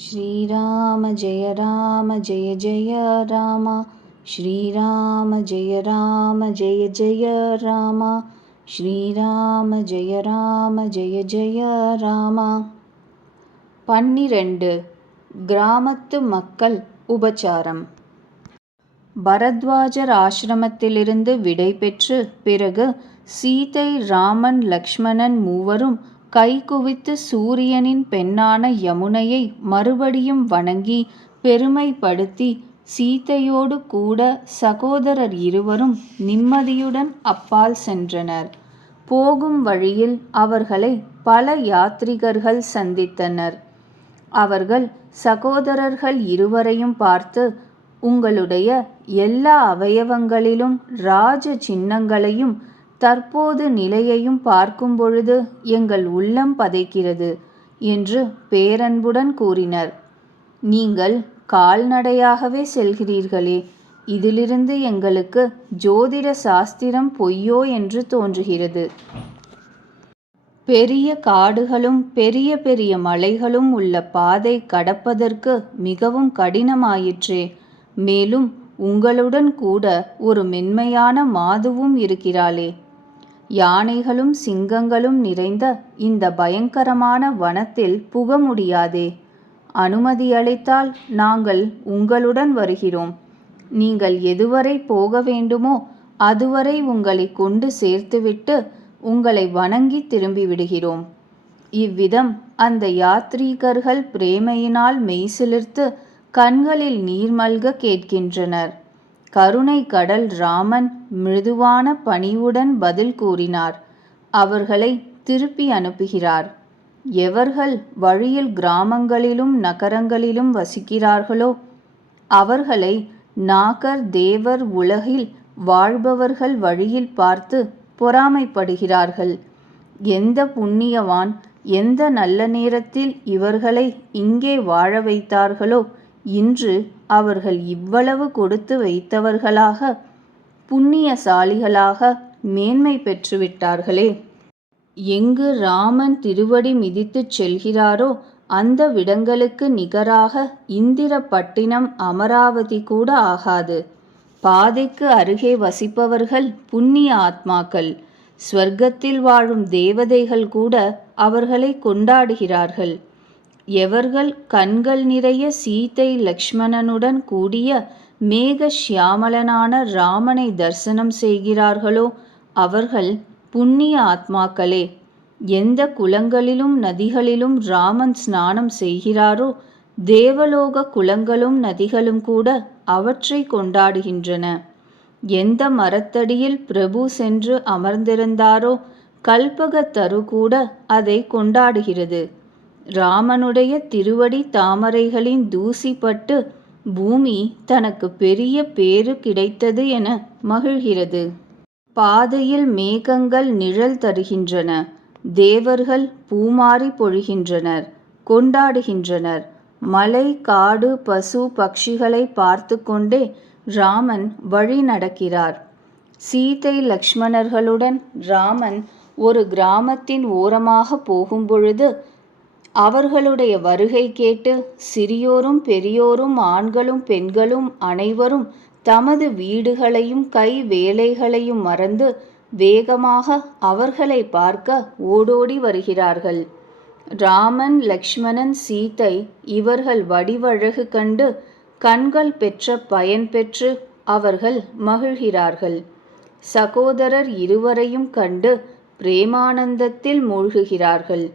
श्रीराम जय राम जय जय राम श्रीराम जय राम जय जय राम श्रीराम जय राम जय जय ராம பன்னிரண்டு கிராமத்து மக்கள் உபச்சாரம் பரத்வாஜர் ஆசிரமத்திலிருந்து விடை பெற்று பிறகு சீதை ராமன் லக்ஷ்மணன் மூவரும் கைகுவித்து சூரியனின் பெண்ணான யமுனையை மறுபடியும் வணங்கி பெருமைப்படுத்தி சீதையோடு கூட சகோதரர் இருவரும் நிம்மதியுடன் அப்பால் சென்றனர். போகும் வழியில் அவர்களை பல யாத்ரிகர்கள் சந்தித்தனர். அவர்கள் சகோதரர்கள் இருவரையும் பார்த்து உங்களுடைய எல்லா அவயவங்களிலும் ராஜ சின்னங்களையும் தற்போது நிலையையும் பார்க்கும் பொழுது எங்கள் உள்ளம் பதைக்கிறது என்று பேரன்புடன் கூறினர். நீங்கள் கால்நடையாகவே செல்கிறீர்களே இதிலிருந்து எங்களுக்கு ஜோதிட சாஸ்திரம் பொய்யோ என்று தோன்றுகிறது. பெரிய காடுகளும் பெரிய பெரிய மலைகளும் உள்ள பாதை கடப்பதற்கு மிகவும் கடினமாயிற்றே மேலும் உங்களுடன் கூட ஒரு மென்மையான மாதுவும் இருக்கிறாளே. யானைகளும் சிங்கங்களும் நிறைந்த இந்த பயங்கரமான வனத்தில் புக முடியாதே. அனுமதி அளித்தால் நாங்கள் உங்களுடன் வருகிறோம். நீங்கள் எதுவரை போக வேண்டுமோ அதுவரை உங்களை கொண்டு சேர்த்துவிட்டு உங்களை வணங்கி திரும்பிவிடுகிறோம் இவ்விதம் அந்த யாத்ரீகர்கள் பிரேமையினால் மெய்சிலிர்த்து கண்களில் நீர்மல்க கேட்கின்றனர். கருணை கடல் ராமன் மிருதுவான பணிவுடன் பதில் கூறினார். அவர்களை திருப்பி அனுப்புகிறார். எவர்கள் வழியில் கிராமங்களிலும் நகரங்களிலும் வசிக்கிறார்களோ அவர்களை நாகர் தேவர் உலகில் வாழ்பவர்கள் வழியில் பார்த்து பொறாமைப்படுகிறார்கள். எந்த புண்ணியவான் எந்த நல்ல நேரத்தில் இவர்களை இங்கே வாழ வைத்தார்களோ இன்று அவர்கள் இவ்வளவு கொடுத்து வைத்தவர்களாக புண்ணியசாலிகளாக மேன்மை பெற்றுவிட்டார்களே. எங்கு ராமன் திருவடி மிதித்துச் செல்கிறாரோ அந்த விடங்களுக்கு நிகராக இந்திரப்பட்டினம் அமராவதி கூட ஆகாது. பாதைக்கு அருகே வசிப்பவர்கள் புண்ணிய ஆத்மாக்கள் ஸ்வர்க்கத்தில் வாழும் தேவதைகள் கூட அவர்களை கொண்டாடுகிறார்கள். எவர்கள் கண்கள் நிறைய சீதை லக்ஷ்மணனுடன் கூடிய மேக ஷியாமலனான ராமனை தரிசனம் செய்கிறார்களோ அவர்கள் புண்ணிய ஆத்மாக்களே எந்த குளங்களிலும் நதிகளிலும் ராமன் ஸ்நானம் செய்கிறாரோ தேவலோக குளங்களும் நதிகளும் கூட அவற்றை கொண்டாடுகின்றன. எந்த மரத்தடியில் பிரபு சென்று அமர்ந்திருந்தாரோ கல்பகத்தரு கூட அதை கொண்டாடுகிறது. ராமனுடைய திருவடி தாமரைகளின் தூசிப்பட்டு பூமி தனக்கு பெரிய பேறு கிடைத்தது என மகிழ்கிறது. பாதையில் மேகங்கள் நிழல் தருகின்றன. தேவர்கள் பூமாறி பொழிகின்றனர் கொண்டாடுகின்றனர். மலை காடு பசு பக்ஷிகளை பார்த்து கொண்டே ராமன் வழி நடக்கிறார். சீதை லக்ஷ்மணர்களுடன் ராமன் ஒரு கிராமத்தின் ஓரமாக போகும்பொழுது அவர்களுடைய வருகை கேட்டு சிறியோரும் பெரியோரும் ஆண்களும் பெண்களும் அனைவரும் தமது வீடுகளையும் கை வேலைகளையும் மறந்து வேகமாக அவர்களை பார்க்க ஓடோடி வருகிறார்கள். ராமன் லக்ஷ்மணன் சீதை இவர்கள் வடிவழகு கண்டு கண்கள் பெற்ற பயன் பெற்று அவர்கள் மகிழ்கிறார்கள். சகோதரர் இருவரையும் கண்டு பிரேமானந்தத்தில் மூழ்குகிறார்கள்.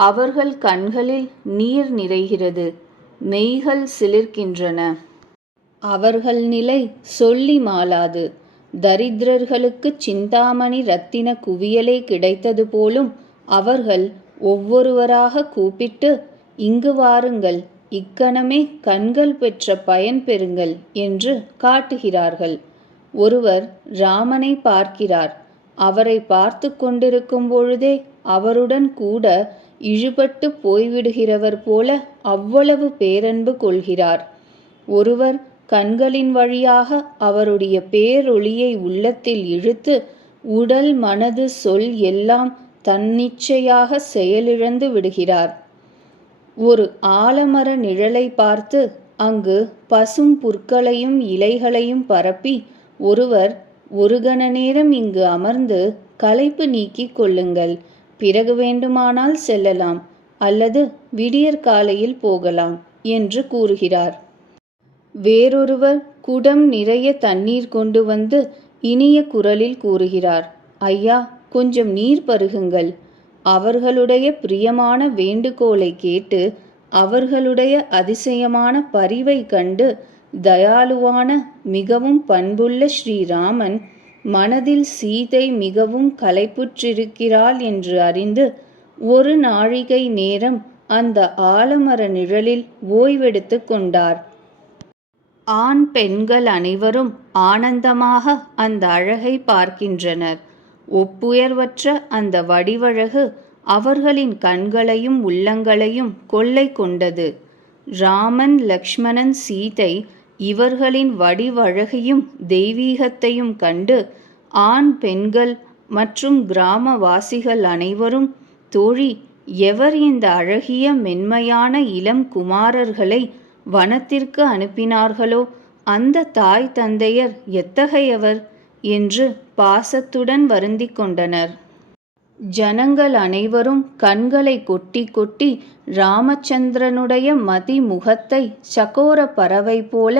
அவர்கள் கண்களில் நீர் நிறைகிறது மெய்கள் சிலிர்க்கின்றன. அவர்கள் நிலை சொல்லி மாளாது. தரித்திரர்களுக்கு சிந்தாமணி ரத்தின குவியலே கிடைத்தது போலும் அவர்கள் ஒவ்வொருவராக கூப்பிட்டு இங்கு வாருங்கள் இக்கணமே கண்கள் பெற்ற பயன் பெறுங்கள் என்று காட்டுகிறார்கள். ஒருவர் ராமனை பார்க்கிறார். அவரை பார்த்து கொண்டிருக்கும் பொழுதே அவருடன் கூட இழுபட்டு போய்விடுகிறவர் போல அவ்வளவு பேரன்பு கொள்கிறார். ஒருவர் கண்களின் வழியாக அவருடைய பேரொளியை உள்ளத்தில் இழுத்து உடல் மனது சொல் எல்லாம் தன்னிச்சையாக செயலிழந்து விடுகிறார். ஒரு ஆலமர நிழலை பார்த்து அங்கு பசும் புற்களையும் இலைகளையும் பரப்பி ஒருவர் ஒரு கண நேரம் இங்கு அமர்ந்து களைப்பு நீக்கிக் கொள்ளுங்கள். பிறகு வேண்டுமானால் செல்லலாம் அல்லது விடியற் காலையில் போகலாம் என்று கூறுகிறார். வேறொருவர் குடம் நிறைய தண்ணீர் கொண்டு வந்து இனிய குரலில் கூறுகிறார் ஐயா கொஞ்சம் நீர் பருகுங்கள் அவர்களுடைய பிரியமான வேண்டுகோளை கேட்டு அவர்களுடைய அதிசயமான பரிவை கண்டு தயாளுவான மிகவும் பண்புள்ள ஸ்ரீராமன் மனதில் சீதை மிகவும் களைப்புற்றிருக்கிறாள் என்று அறிந்து ஒரு நாழிகை நேரம் அந்த ஆலமர நிழலில் ஓய்வெடுத்து கொண்டார். ஆண் பெண்கள் அனைவரும் ஆனந்தமாக அந்த அழகை பார்க்கின்றனர். ஒப்புயர்வற்ற அந்த வடிவழகு அவர்களின் கண்களையும் உள்ளங்களையும் கொள்ளை கொண்டது. ராமன் லக்ஷ்மணன் சீதை இவர்களின் வடிவழகையும் தெய்வீகத்தையும் கண்டு ஆண் பெண்கள் மற்றும் கிராமவாசிகள் அனைவரும் தோழி எவர் இந்த அழகிய மென்மையான இளம் குமாரர்களை வனத்திற்கு அனுப்பினார்களோ அந்த தாய் தந்தையர் எத்தகையவர்? என்று பாசத்துடன் வருந்திக் கொண்டனர். ஜனங்கள் அனைவரும் கண்களை கொட்டி கொட்டி ராமச்சந்திரனுடைய மதி முகத்தை சகோர பறவை போல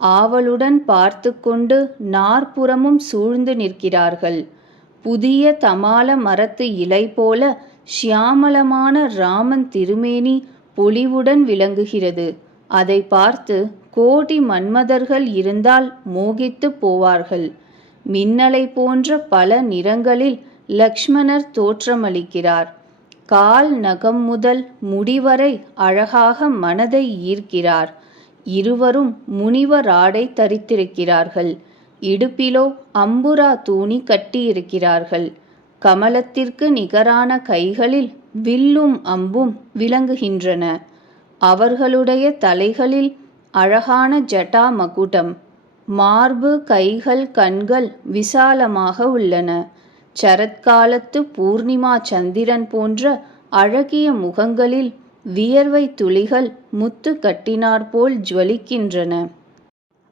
ஆவலுடன் பார்த்து கொண்டு நாற்புறமும் சூழ்ந்து நிற்கிறார்கள். புதிய தமால மரத்து இலை போல ஷியாமலமான ராமன் திருமேனி பொலிவுடன் விளங்குகிறது. அதை பார்த்து கோடி மன்மதர்கள் இருந்தால் மோகித்து போவார்கள். மின்னலை போன்ற பல நிறங்களில் லக்ஷ்மணர் தோற்றமளிக்கிறார். கால் நகம் முதல் முடிவரை அழகாக மனதை ஈர்க்கிறார். இருவரும் முனிவராடை தரித்திருக்கிறார்கள். இடுப்பிலோ அம்புரா தூணி கட்டியிருக்கிறார்கள். கமலத்திற்கு நிகரான கைகளில் வில்லும் அம்பும் விளங்குகின்றன. அவர்களுடைய தலைகளில் அழகான ஜட்டா மகுடம் மார்பு கைகள் கண்கள் விசாலமாக உள்ளன. சரத்காலத்து பூர்ணிமா சந்திரன் போன்ற அழகிய முகங்களில் வியர்வை துளிகள் முத்து கட்டினாற்போல் ஜுவலிக்கின்றன.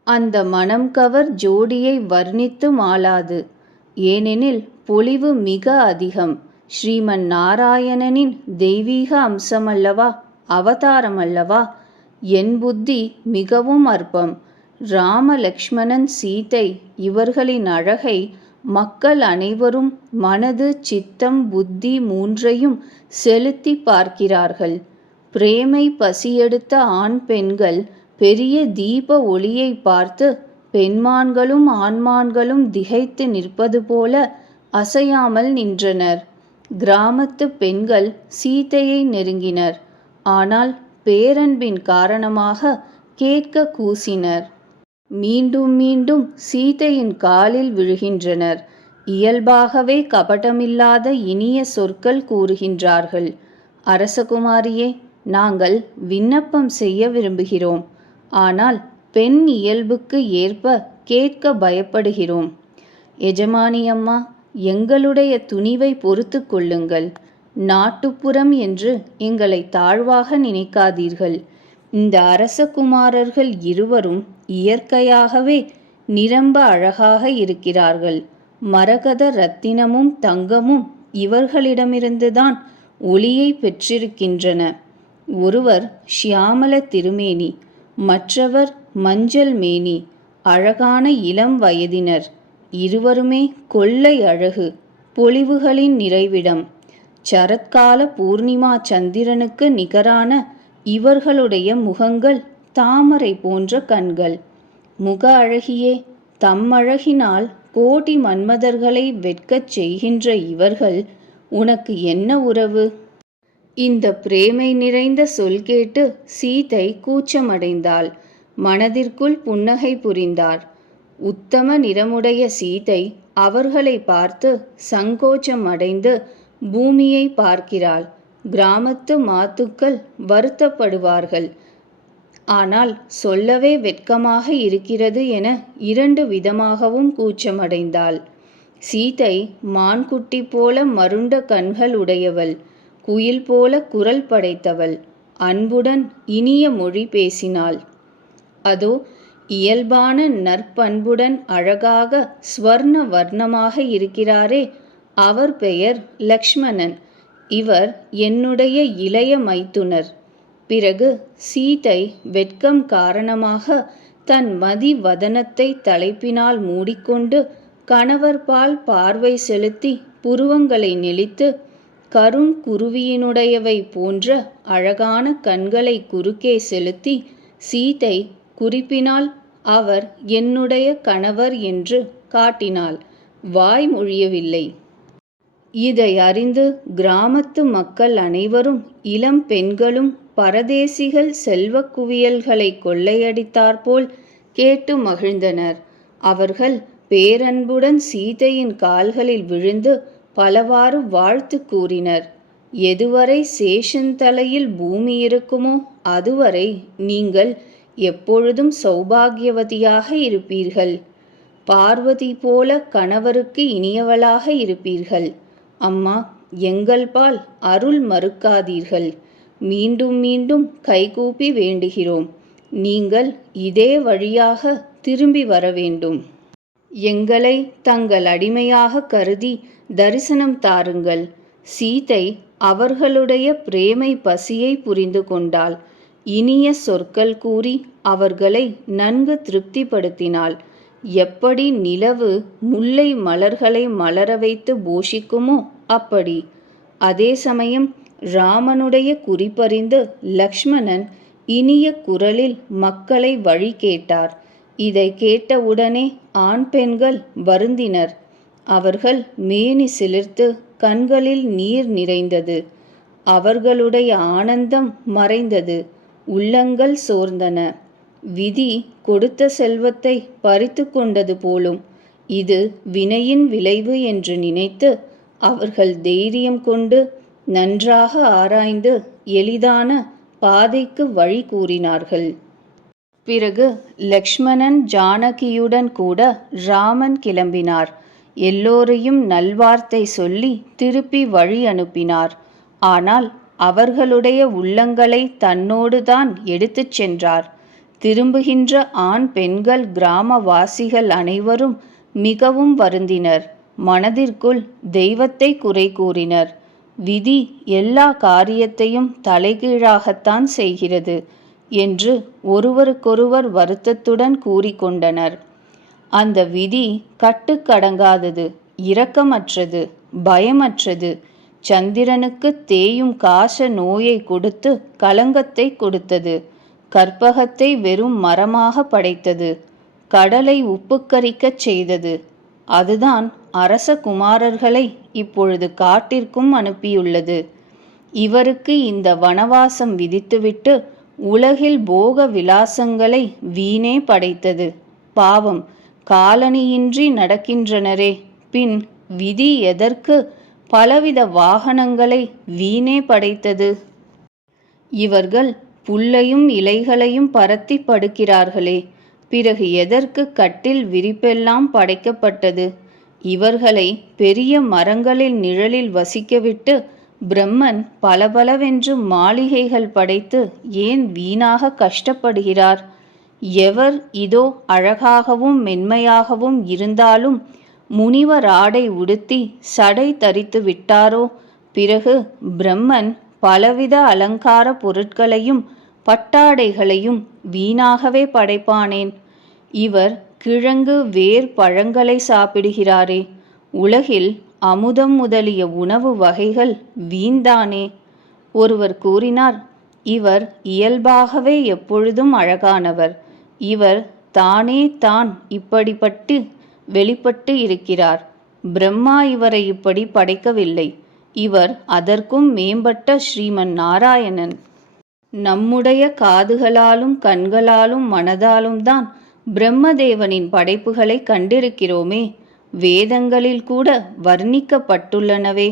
அந்த மனம் கவர் ஜோடியை வர்ணித்து மாளாது. ஏனெனில் பொலிவு மிக அதிகம். ஸ்ரீமன் நாராயணனின் தெய்வீக அம்சமல்லவா அவதாரமல்லவா என் புத்தி மிகவும் அற்பம். ராமலக்ஷ்மணன் சீதை இவர்களின் அழகை மக்கள் அனைவரும் மனது சித்தம் புத்தி மூன்றையும் செலுத்தி பார்க்கிறார்கள். பிரேமை பசியெடுத்த ஆண் பெண்கள் பெரிய தீப ஒளியை பார்த்து பெண்மான்களும் ஆண்மான்களும் திகைத்து நிற்பது போல அசையாமல் நின்றனர். கிராமத்து பெண்கள் சீதையை நெருங்கினர். ஆனால் பேரன்பின் காரணமாக கேட்க கூசினர். மீண்டும் மீண்டும் சீதையின் காலில் விழுகின்றனர். இயல்பாகவே கபடமில்லாத இனிய சொற்கள் கூறுகின்றார்கள். அரசகுமாரியே நாங்கள் விண்ணப்பம் செய்ய விரும்புகிறோம். ஆனால் பெண் இயல்புக்கு ஏற்ப கேட்க பயப்படுகிறோம். எஜமானியம்மா எங்களுடைய துணிவை பொறுத்து கொள்ளுங்கள். நாட்டுப்புறம் என்று எங்களை தாழ்வாக நினைக்காதீர்கள். இந்த அரசகுமாரர்கள் இருவரும் இயற்கையாகவே நிரம்ப அழகாக இருக்கிறார்கள். மரகத ரத்தினமும் தங்கமும் இவர்களிடமிருந்துதான் ஒளியை பெற்றிருக்கின்றன. ஒருவர் ஷியாமல திருமேனி மற்றவர் மஞ்சள் மேனி அழகான இளம் வயதினர். இருவருமே கொள்ளை அழகு பொலிவுகளின் நிறைவிடம். சரத்கால பூர்ணிமா சந்திரனுக்கு நிகரான இவர்களுடைய முகங்கள் தாமரை போன்ற கண்கள். முக அழகியே தம்மழகினால் கோடி மன்மதர்களை வெட்கச் செய்கின்ற இவர்கள் உனக்கு என்ன உறவு? இந்த பிரேமை நிறைந்த சொல் கேட்டு சீதை கூச்சமடைந்தாள். மனதிற்குள் புன்னகை புரிந்தார். உத்தம நிறமுடைய சீதை அவர்களை பார்த்து சங்கோச்சம் அடைந்து பூமியை பார்க்கிறாள். கிராமத்து மாத்துக்கள் வருத்தப்படுவார்கள். ஆனால் சொல்லவே வெட்கமாக இருக்கிறது என இரண்டு விதமாகவும் கூச்சமடைந்தாள். சீதை மான்குட்டி போல மருண்ட கண்கள் உடையவள் குயில் போல குரல் படைத்தவள் அன்புடன் இனிய மொழி பேசினாள். அதோ இயல்பான நற்பண்புடன் அழகாக ஸ்வர்ண வர்ணமாக இருக்கிறாரே அவர் பெயர் லக்ஷ்மணன். இவர் என்னுடைய இளைய மைத்துனர். பிறகு சீதை வெட்கம் காரணமாக தன் மதி வதனத்தை தலைப்பினால் மூடிக்கொண்டு கணவர்பால் பார்வை செலுத்தி புருவங்களை நெளித்து கரும் குருவியினுடையவை போன்ற அழகான கண்களை குறுக்கே செலுத்தி சீதை குறிப்பினால் அவர் என்னுடைய கணவர் என்று காட்டினாள். வாய் மொழியவில்லை. இதை அறிந்து கிராமத்து மக்கள் அனைவரும் இளம் பெண்களும் பரதேசிகள் செல்வக்குவியல்களை கொள்ளையடித்தாற்போல் கேட்டு மகிழ்ந்தனர். அவர்கள் பேரன்புடன் சீதையின் கால்களில் விழுந்து பலவாறு வாழ்த்து கூறினர். எதுவரை சேஷன் தலையில் பூமி இருக்குமோ அதுவரை நீங்கள் எப்பொழுதும் சௌபாகியவதியாக இருப்பீர்கள். பார்வதி போல கணவருக்கு இனியவளாக இருப்பீர்கள். அம்மா எங்கள் பால் அருள் மறுக்காதீர்கள். மீண்டும் மீண்டும் கைகூப்பி வேண்டுகிறோம். நீங்கள் இதே வழியாக திரும்பி வர வேண்டும். எங்களை தங்கள் அடிமையாக கருதி தரிசனம் தாருங்கள். சீதை அவர்களுடைய பிரேமை பசியை புரிந்து கொண்டாள். இனிய சொற்கள் கூறி அவர்களை நன்கு திருப்திப்படுத்தினாள். எப்படி நிலவு முல்லை மலர்களை மலர வைத்து போஷிக்குமோ அப்படி. அதே சமயம் ராமனுடைய குறிப்பறிந்து லக்ஷ்மணன் இனிய குரலில் மக்களை வழி கேட்டார். இதை கேட்டவுடனே ஆண் பெண்கள் வருந்தினர். அவர்கள் மேனி சிலிர்த்து கண்களில் நீர் நிறைந்தது. அவர்களுடைய ஆனந்தம் மறைந்தது. உள்ளங்கள் சோர்ந்தன. விதி கொடுத்த செல்வத்தை பறித்து கொண்டது போலும் இது வினையின் விளைவு என்று நினைத்து அவர்கள் தைரியம் கொண்டு நன்றாக ஆராய்ந்து எளிதான பாதைக்கு வழி கூறினார்கள். பிறகு லக்ஷ்மணன் ஜானகியுடன் கூட ராமன் கிளம்பினார். எல்லோரையும் நல்வார்த்தை சொல்லி திருப்பி வழி அனுப்பினார். ஆனால் அவர்களுடைய உள்ளங்களை தன்னோடுதான் எடுத்துச் சென்றார். திரும்புகின்ற ஆண் பெண்கள் கிராமவாசிகள் அனைவரும் மிகவும் வருந்தினர். மனதிற்குள் தெய்வத்தை குறை கூறினர். விதி எல்லா காரியத்தையும் தலைகீழாகத்தான் செய்கிறது என்று ஒருவருக்கொருவர் வருத்தத்துடன் கூறிக்கொண்டனர். அந்த விதி கட்டுக்கடங்காதது இரக்கமற்றது பயமற்றது. சந்திரனுக்கு தேயும் காச நோயை கொடுத்து களங்கத்தை கொடுத்தது. கற்பகத்தை வெறும் மரமாக படைத்தது. கடலை உப்புக்கரிக்கச் செய்தது. அதுதான் அரச குமாரர்களை இப்பொழுது காட்டிற்கும் அனுப்பியுள்ளது. இவருக்கு இந்த வனவாசம் விதித்துவிட்டு உலகில் போக விலாசங்களை வீணே படைத்தது. பாவம் காலனியின்றி நடக்கின்றனரே. பின் விதி எதற்கு பலவித வாகனங்களை வீணே படைத்தது. இவர்கள் புல்லையும் இலைகளையும் பரத்தி படுக்கிறார்களே. பிறகு எதற்கு கட்டில் விரிப்பெல்லாம் படைக்கப்பட்டது? இவர்களை பெரிய மரங்களில் நிழலில் வசிக்கவிட்டு பிரம்மன் பலபலவென்று மாளிகைகள் படைத்து ஏன் வீணாக கஷ்டப்படுகிறார்? எவர் இதோ அழகாகவும் மென்மையாகவும் இருந்தாலும் முனிவர் ஆடை உடுத்தி சடை தரித்து விட்டாரோ? பிறகு பிரம்மன் பலவித அலங்கார பொருட்களையும் பட்டாடைகளையும் வீணாகவே படைப்பானேன். இவர் கிழங்கு வேர் பழங்களை சாப்பிடுகிறாரே. உலகில் அமுதம் முதலிய உணவு வகைகள் வீண்தானே. ஒருவர் கூறினார் இவர் இயல்பாகவே எப்பொழுதும் அழகானவர். இவர் தானே தான் இப்படிப்பட்டு வெளிப்பட்டு இருக்கிறார். பிரம்மா இவரை இப்படி படைக்கவில்லை. இவர் அதற்கும் மேம்பட்ட ஸ்ரீமன் நாராயணன். நம்முடைய காதுகளாலும் கண்களாலும் மனதாலும் தான் பிரம்மதேவனின் படைப்புகளை கண்டிருக்கிறோமே. வேதங்களில் கூட வர்ணிக்கப்பட்டுள்ளனவே.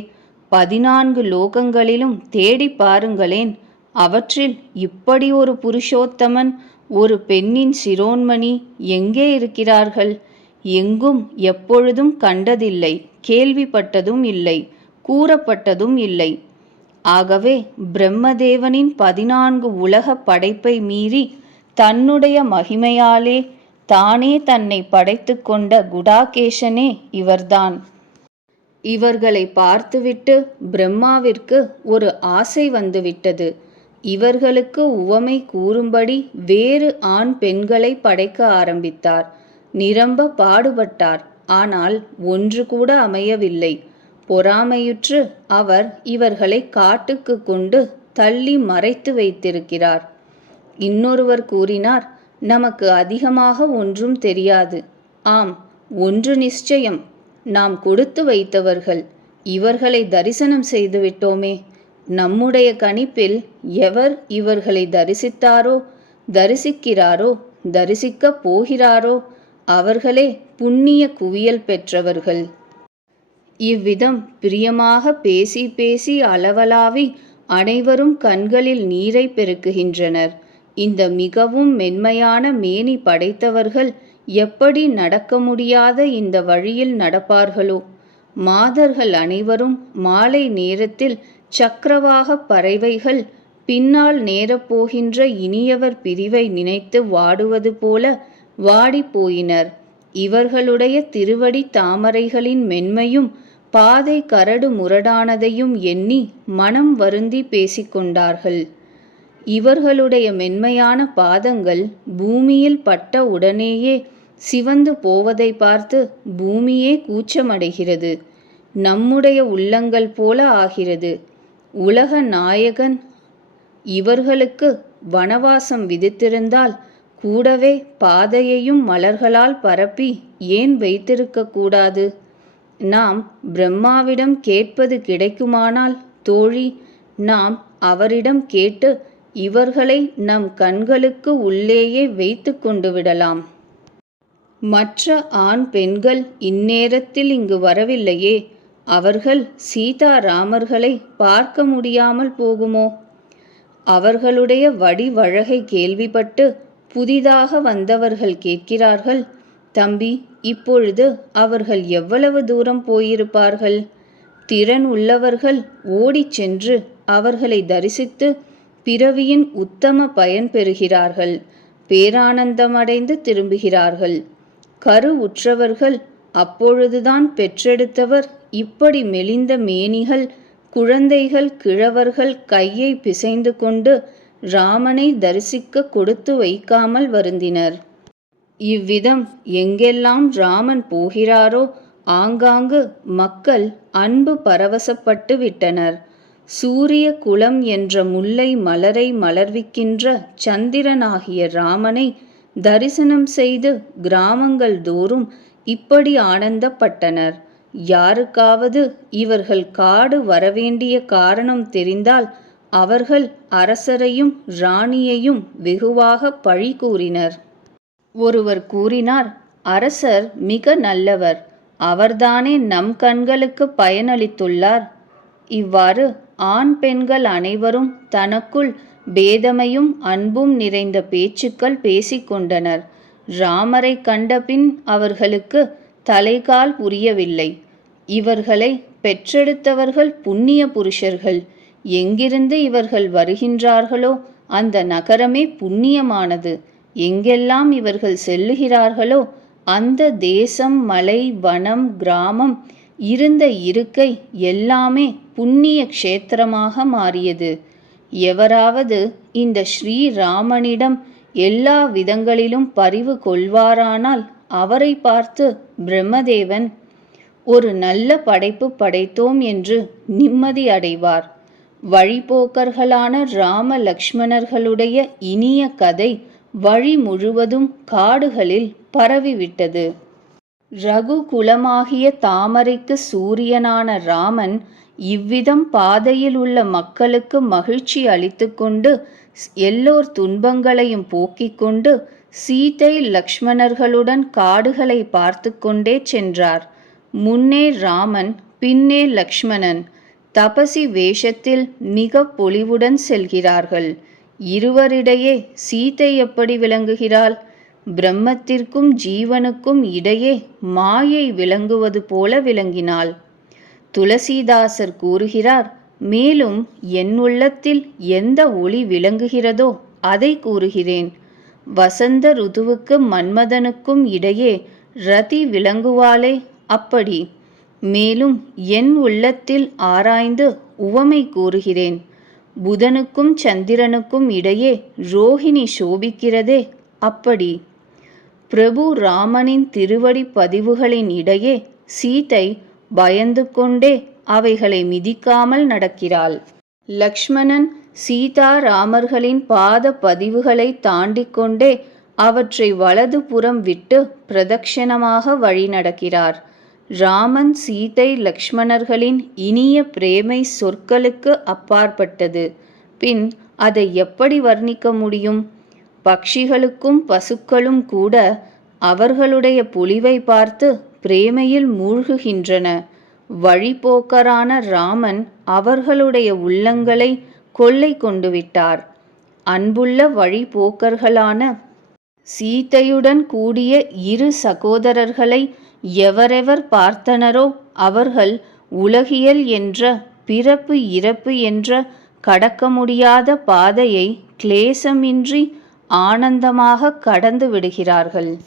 பதினான்கு லோகங்களிலும் தேடி பாருங்களேன். அவற்றில் இப்படி ஒரு புருஷோத்தமன் ஒரு பெண்ணின் சிரோன்மணி எங்கே இருக்கிறார்கள்? எங்கும் எப்பொழுதும் கண்டதில்லை கேள்விப்பட்டதும் இல்லை கூறப்பட்டதும் இல்லை. ஆகவே பிரம்மதேவனின் பதினான்கு உலக படைப்பை மீறி தன்னுடைய மகிமையாலே தானே தன்னை படைத்து கொண்ட குடாகேஷனே இவர்தான். இவர்களை பார்த்துவிட்டு பிரம்மாவிற்கு ஒரு ஆசை வந்துவிட்டது. இவர்களுக்கு உவமை கூறும்படி வேறு ஆண் பெண்களை படைக்க ஆரம்பித்தார். நிரம்ப பாடுபட்டார். ஆனால் ஒன்று கூட அமையவில்லை. பொறாமையுற்று அவர் இவர்களை காட்டுக்கு கொண்டு தள்ளி மறைத்து வைத்திருக்கிறார். இன்னொருவர் கூறினார் நமக்கு அதிகமாக ஒன்றும் தெரியாது. ஆம் ஒன்று நிச்சயம். நாம் கொடுத்து வைத்தவர்கள் இவர்களை தரிசனம் செய்துவிட்டோமே நம்முடைய கணிப்பில் எவர் இவர்களை தரிசித்தாரோ தரிசிக்கிறாரோ தரிசிக்கப் போகிறாரோ அவர்களே புண்ணிய குவியல் பெற்றவர்கள். இவ்விதம் பிரியமாக பேசி பேசி அளவலாவி அனைவரும் கண்களில் நீரை பெருக்குகின்றனர். இந்த மிகவும் மென்மையான மேனி படைத்தவர்கள் எப்படி நடக்க முடியாத இந்த வழியில் நடப்பார்களோ? மாதர்கள் அனைவரும் மாலை நேரத்தில் சக்கரவாக பறவைகள் பின்னால் நேரப்போகின்ற இனியவர் பிரிவை நினைத்து வாடுவது போல வாடி போயினர். இவர்களுடைய திருவடி தாமரைகளின் மென்மையும் பாதை கரடு முரடானதையும் எண்ணி மனம் வருந்தி பேசிக்கொண்டார்கள். இவர்களுடைய மென்மையான பாதங்கள் பூமியில் பட்ட உடனேயே சிவந்து போவதை பார்த்து பூமியே கூச்சமடைகிறது. நம்முடைய உள்ளங்கள் போல ஆகிறது. உலக நாயகன் இவர்களுக்கு வனவாசம் விதித்திருந்தால் கூடவே பாதையையும் மலர்களால் பரப்பி ஏன் வைத்திருக்கக்கூடாது நாம் பிரம்மாவிடம் கேட்பது கிடைக்குமானால் தோழி நாம் அவரிடம் கேட்டு இவர்களை நம் கண்களுக்கு உள்ளேயே வைத்து கொண்டு விடலாம். மற்ற ஆண் பெண்கள் இந்நேரத்தில் இங்கு வரவில்லையே அவர்கள் சீதாராமர்களை பார்க்க முடியாமல் போகுமோ? அவர்களுடைய வடிவழகை கேள்விப்பட்டு புதிதாக வந்தவர்கள் கேட்கிறார்கள் தம்பி இப்பொழுது அவர்கள் எவ்வளவு தூரம் போயிருப்பார்கள்? திறன் உள்ளவர்கள் ஓடிச் சென்று அவர்களை தரிசித்து பிறவியின் உத்தம பயன் பெறுகிறார்கள். பேரானந்தமடைந்து திரும்புகிறார்கள். கரு உற்றவர்கள் அப்பொழுதுதான் பெற்றெடுத்தவர். இப்படி மெலிந்த மேனிகள் குழந்தைகள் கிழவர்கள் கையை பிசைந்து கொண்டு ராமனை தரிசிக்க கொடுத்து வைக்காமல் வருந்தினர். இவ்விதம் எங்கெல்லாம் ராமன் போகிறாரோ ஆங்காங்கு மக்கள் அன்பு பரவசப்பட்டு விட்டனர். சூரிய குலம் என்ற முல்லை மலரை மலர்விக்கின்ற சந்திரனாகிய ராமனை தரிசனம் செய்து கிராமங்கள் தோறும் இப்படி ஆனந்தப்பட்டனர். யாருக்காவது இவர்கள் காடு வரவேண்டிய காரணம் தெரிந்தால் அவர்கள் அரசரையும் ராணியையும் வெகுவாக பழி கூறினர். ஒருவர் கூறினார் அரசர் மிக நல்லவர் அவர்தானே நம் கண்களுக்கு பயனளித்துள்ளார். இவ்வாறு ஆண் பெண்கள் அனைவரும் தனக்குள் பேதமையும் அன்பும் நிறைந்த பேச்சுக்கள் பேசிக்கொண்டனர் ராமரை கண்டபின் அவர்களுக்கு தலைகால் புரியவில்லை. இவர்களை பெற்றெடுத்தவர்கள் புண்ணிய புருஷர்கள். எங்கிருந்து இவர்கள் வருகின்றார்களோ அந்த நகரமே புண்ணியமானது. எங்கெல்லாம் இவர்கள் செல்லுகிறார்களோ அந்த தேசம் மலை வனம் கிராமம் இருந்த இருக்கை எல்லாமே புண்ணிய க்ஷேத்திரமாக மாறியது. எவராவது இந்த ஸ்ரீராமனிடம் எல்லா விதங்களிலும் பரிவு கொள்வாரானால் அவரை பார்த்து பிரம்மதேவன் ஒரு நல்ல படைப்பு படைத்தோம் என்று நிம்மதி அடைவார். வழிபோக்கர்களான ராம லக்ஷ்மணர்களுடைய இனிய கதை வழி முழுவதும் காடுகளில் பரவிவிட்டது. ரகுகுலமாகிய தாமரைக்கு சூரியனான ராமன் இவ்விதம் பாதையில் உள்ள மக்களுக்கு மகிழ்ச்சி அளித்துக்கொண்டு எல்லோர் துன்பங்களையும் போக்கிக் கொண்டு சீதை லக்ஷ்மணர்களுடன் காடுகளை பார்த்து கொண்டே சென்றார். முன்னே ராமன் பின்னே லக்ஷ்மணன் தபசி வேஷத்தில் மிக பொலிவுடன் செல்கிறார்கள். இருவரிடையே சீதை எப்படி விளங்குகிறாள்? பிரம்மத்திற்கும் ஜீவனுக்கும் இடையே மாயை விளங்குவது போல விளங்கினாள். துளசிதாசர் கூறுகிறார் மேலும் என் உள்ளத்தில் எந்த ஒளி விளங்குகிறதோ அதை கூறுகிறேன். வசந்த ருதுவுக்கு மன்மதனுக்கும் இடையே ரதி விளங்குவாளே அப்படி. மேலும் என் உள்ளத்தில் ஆராய்ந்து உவமை கூறுகிறேன். புதனுக்கும் சந்திரனுக்கும் இடையே ரோஹிணி சோபிக்கிறதே அப்படி. பிரபு ராமனின் திருவடி பதிவுகளின் இடையே சீதை பயந்து கொண்டே அவைகளை மிதிக்காமல் நடக்கிறாள். லக்ஷ்மணன் சீதா ராமர்களின் பாத பதிவுகளை தாண்டி கொண்டே அவற்றை வலது புறம் விட்டு பிரதட்சணமாக வழி நடக்கிறார் ராமன் சீதை லக்ஷ்மணர்களின் இனிய பிரேமை சொற்களுக்கு அப்பாற்பட்டது. பின் அதை எப்படி வர்ணிக்க முடியும்? பக்ஷிகளுக்கும் பசுக்களும் கூட அவர்களுடைய பொலிவை பார்த்து பிரேமையில் மூழ்குகின்றன. வழிபோக்கரான ராமன் அவர்களுடைய உள்ளங்களை கொள்ளை கொண்டு விட்டார். அன்புள்ள வழிபோக்கர்களான சீதையுடன் கூடிய இரு சகோதரர்களை எவரெவர் பார்த்தனரோ அவர்கள் உலகியல் என்ற பிறப்பு இறப்பு என்ற கடக்க முடியாத பாதையை கிளேசமின்றி ஆனந்தமாக கடந்து விடுகிறார்கள்.